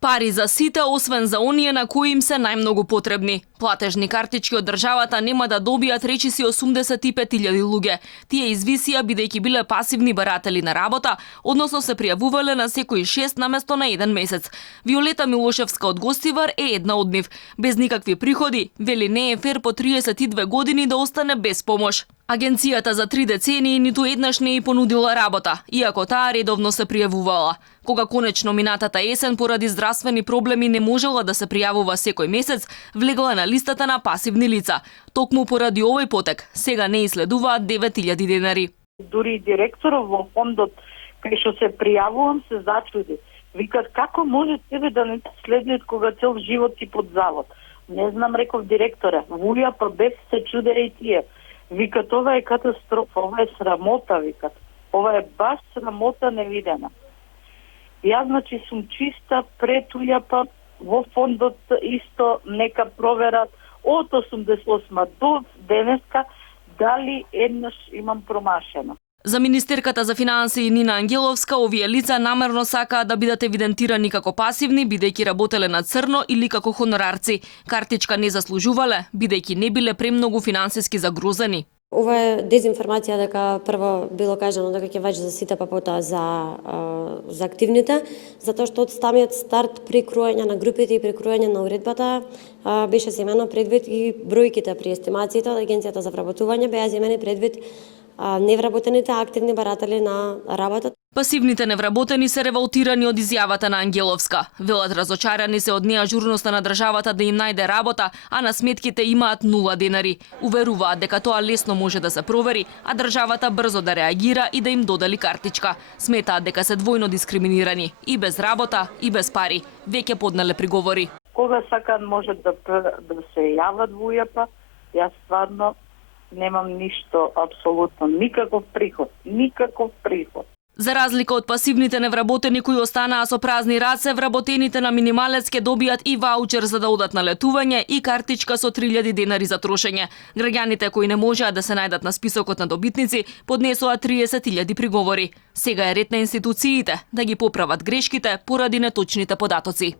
Пари за сите, освен за оние на кои им се најмногу потребни. Платежни картички од државата нема да добијат речиси 85.000 луѓе. Тие извисија бидејќи биле пасивни баратели на работа, односно се пријавувале на секој 6 наместо на 1 месец. Виолета Милошевска од Гостивар е една од нив. Без никакви приходи, вели не е фер по 32 години да остане без помош. Агенцијата за 3 децении ниту еднаш не ја понудила работа, иако таа редовно се пријавувала. Кога конечно минатата есен поради здравствени проблеми не можела да се пријавува секој месец, влегла на листата на пасивни лица. Токму поради овој потек, сега не иследуваат 9.000 денари. Дури директоров во фондот кај што се пријавувам се зачуди. Викат како може тебе да не следат кога цел живот си под завод. Не знам, реков директора. Вулја па без се чудеа и тие. Викат ова е катастрофа, ова е срамота, викат. Ова е баш срамота невидена. Јас значи сум чиста пред ујапа во фондот исто нека проверат од 88 до денеска дали еднаш имам промашено. За министерката за финансии Нина Ангеловска, овие лица намерно сакаат да бидат евидентирани како пасивни, бидејќи работеле на црно или како хонорарци. Картичка не заслужувале, бидејќи не биле премногу финансиски загрузени. Ова е дезинформација дека прво било кажано дека ќе важи за сите, па потоа за активните, затоа што од самиот старт при круење на групите и при круење на уредбата беше земено предвид и бројките при естимациите од Агенцијата за вработување беа земени предвид невработените активни баратели на работа. Пасивните невработени се револтирани од изјавата на Ангеловска. Велат разочарани се од неажурноста на државата да им најде работа, а на сметките имаат 0 денари. Уверуваат дека тоа лесно може да се провери, а државата брзо да реагира и да им додели картичка. Сметаат дека се двојно дискриминирани, и без работа, и без пари. Веќе поднале приговори. Кога сакаат може да се јават во УЈП, јас стварно немам ништо, апсолутно, никаков приход. За разлика од пасивните невработени кои останаа со празни раце, вработените на минималец ќе добијат и ваучер за да одат на летување и картичка со 3.000 денари за трошење. Граѓаните кои не можеа да се најдат на списокот на добитници поднесоа 30.000 приговори. Сега е ред на институциите да ги поправат грешките поради неточните податоци.